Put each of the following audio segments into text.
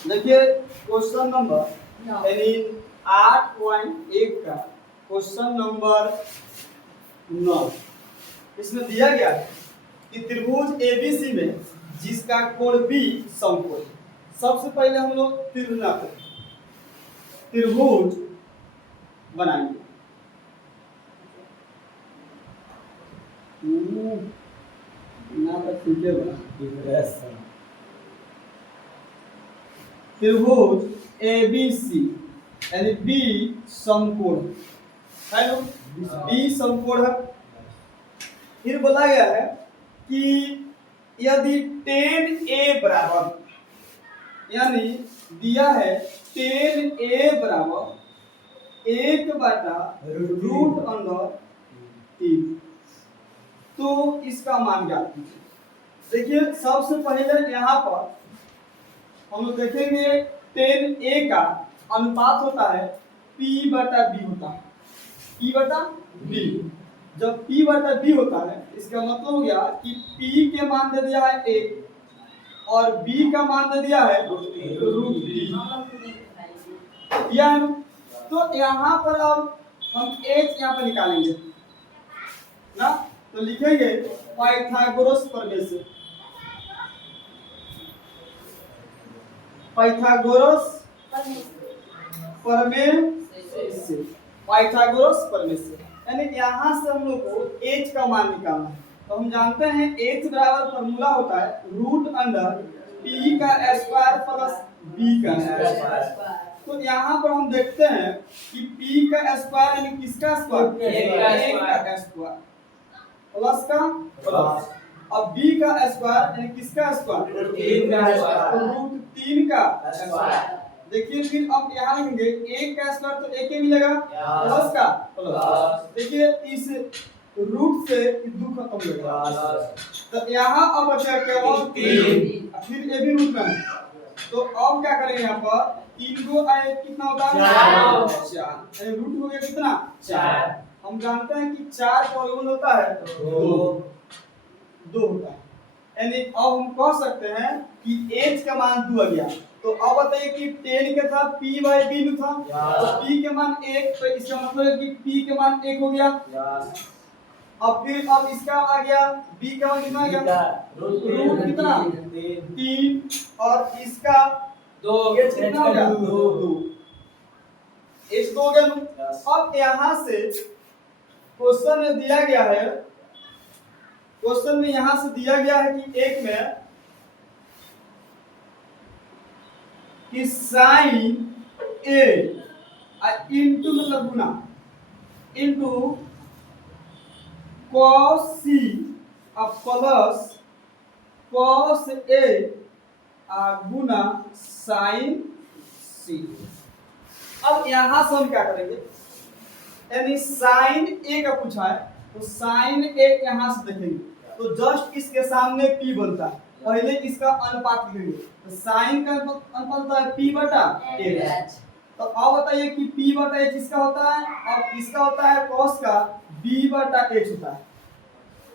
देखिए question number यानी 8.1 का क्वेश्चन नंबर 9 इसमें दिया गया है कि त्रिभुज एबीसी में जिसका कोण बी समकोण है। सबसे पहले हम लोग त्रिभुज बनाएंगे। ना तो ठीक है बना त्रिभुज एबीसी यानी बी समकोण है ना, बी समकोण है। फिर बोला गया है कि यदि tan a बराबर यानी दिया है tan a बराबर 1/√3 तो इसका मान ज्ञात कीजिए। देखिए सबसे पहले यहाँ पर हम लोग देखेंगे tan a का अनुपात होता है p/b होता है, p/b। जब p/b होता है इसका मतलब हो गया कि p के मान दे दिया है 1 और b का मान दे दिया है √3। तो यहाँ पर अब हम h यहाँ पर निकालेंगे ना, तो लिखेंगे पाइथागोरस प्रमेय से। पाइथागोरस प्रमेय से, पाइथागोरस प्रमेय से यानी यहाँ से हम लोग को h का मान निकालना है। तो हम जानते हैं h बराबर फॉर्मूला होता है √p का स्क्वायर प्लस b का स्क्वायर। तो यहाँ पर हम देखते हैं कि p का स्क्वायर यानी किसका स्क्वायर, 1 का स्क्वायर प्लस का प्लस, अब b का स्क्वायर यानी किसका स्क्वायर, 3 का स्क्वायर। देखिए फिर अब यहाँ लिखेंगे 1 का स्क्वायर तो 1 ही मिलेगा प्लस का प्लस। देखिए इस रूट से दो खत्म हो गया तो यहाँ अब बचा केवल 3, फिर ये भी रूट में है। तो अब क्या करेंगे यहाँ पर 3 को कितना होता है 4 यानी रूट हो गया कितना 4। हम जानते हैं कि 4 का वर्गमूल होता है 2 होता है, यानी अब हम कह सकते हैं कि h का मान 2 आ गया। तो अब बताइए कि tan का था p/b में था तो p के मान 1, तो इसका मतलब है कि p के मान 1 हो गया। अब फिर अब इसका आ गया b का मान कितना आ गया रूट कितना 3 और इसका 2 h कितना हो गया 2 h 2 हो गया। अब यहाँ से क्वेश्चन में दिया गया है, क्वेश्चन में यहाँ से दिया गया है कि एक में कि साइन a इंटू मतलब गुना into cos c plus cos a गुना sin c। अब यहाँ से हम क्या करेंगे यानी sin a का पूछा है तो sin a यहाँ से देखेंगे तो जस्ट इसके सामने p बनता है, पहले इसका अनुपात लिखेंगे तो sin का अनुपात होता है p/h। तो अब बताइए कि p/h इसका होता है, अब इसका होता है cos का b/h होता है,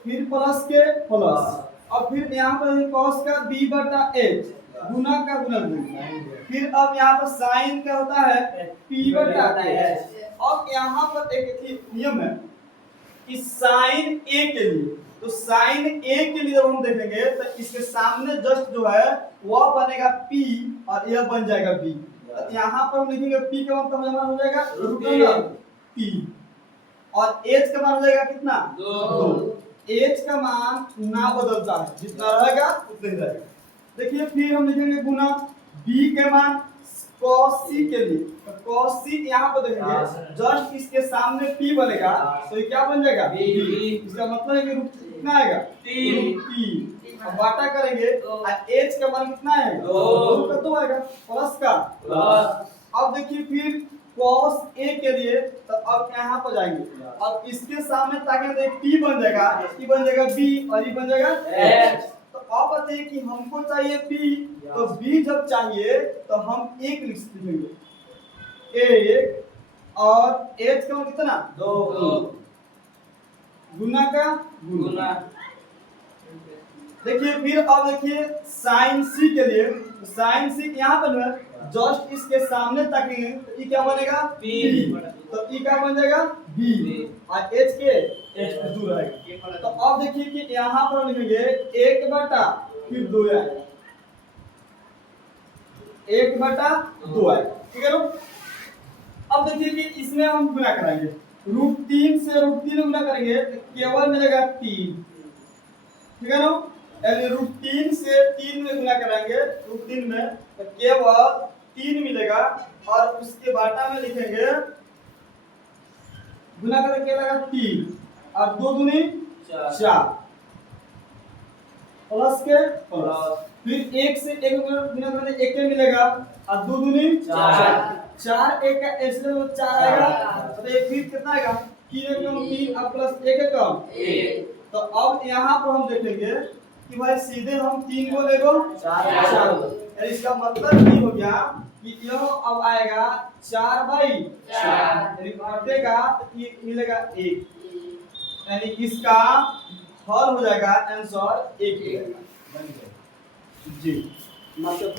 फिर प्लस के प्लस, और फिर यहाँ पर cos का b/h गुना का गुना देंगे, फिर अब यहाँ पर sin का होता है p/h। अब यहाँ पर एक नियम है कि sin a के लिए, तो sin a के लिए जब हम देखेंगे तो इसके सामने जस्ट जो है वह बनेगा p और यह बन जाएगा b। तो यहाँ पर हम लिखेंगे p का मतलब हमारा हो जाएगा √3 और h का मान हो जाएगा कितना 2। h का मान ना बदलता है, जितना रहेगा उतना ही रहेगा। देखिए फिर हम लिखेंगे गुना b के मान cos c के लिए, तो cos c यहाँ पर देखेंगे जस्ट इसके सामने p बनेगा तो ये क्या बन जाएगा b। इसका मतलब है कि रूट कितना आएगा 3। अब बाटा करेंगे और h का मान कितना आएगा 2 का 2 आएगा प्लस का प्लस। अब देखिए फिर cos a के लिए तो अब यहाँ पर जाएंगे, अब इसके सामने ताकि p बन जाएगा, ये बन जाएगा b और ये बन जाएगा h। तो अब बताइए कि हमको चाहिए p, तो b जब चाहिए तो हम 1 लिख देंगे 1 और h का कितना 2 गुना का गुना देखिए फिर अब देखिए साइन सी के लिए, साइन सी यहाँ पर है जस्ट इसके सामने ताकेंगे तो ई क्या बनेगा बी, तो ई क्या बन जाएगा बी और एच के एच पे दूर रहेगा। तो अब देखिए कि यहाँ पर लिखेंगे 1/, फिर 2 आएगा, 1/2 आएगा, ठीक है ना। अब देखिए कि इसमें हम गुना कराएंगे, √3 से √3 गुना करेंगे तो केवल मिलेगा 3, ठीक है ना। यानी √3 से 3 में गुना करेंगे, √3 में तो केवल 3 मिलेगा और उसके बाटा में लिखेंगे गुना करके क्या लगा 3 और 2 दूनी 4 प्लस के प्लस, फिर 1 से 1 गुना करेंगे 1 मिलेगा और 2 दूनी 4 1 का ऐसे में 4 आएगा तो ये फिर कितना आएगा 3 कम 3 और प्लस 1 कम 1। तो अब यहाँ पर हम देखेंगे कि भाई सीधे हम 3 को ले गो 4 यानी इसका मतलब ये हो गया कि यह अब आएगा 4/4 यानी घटेगा तो ये मिलेगा 1, यानी इसका हल हो जाएगा आंसर 1 मिलेगा जी। मतलब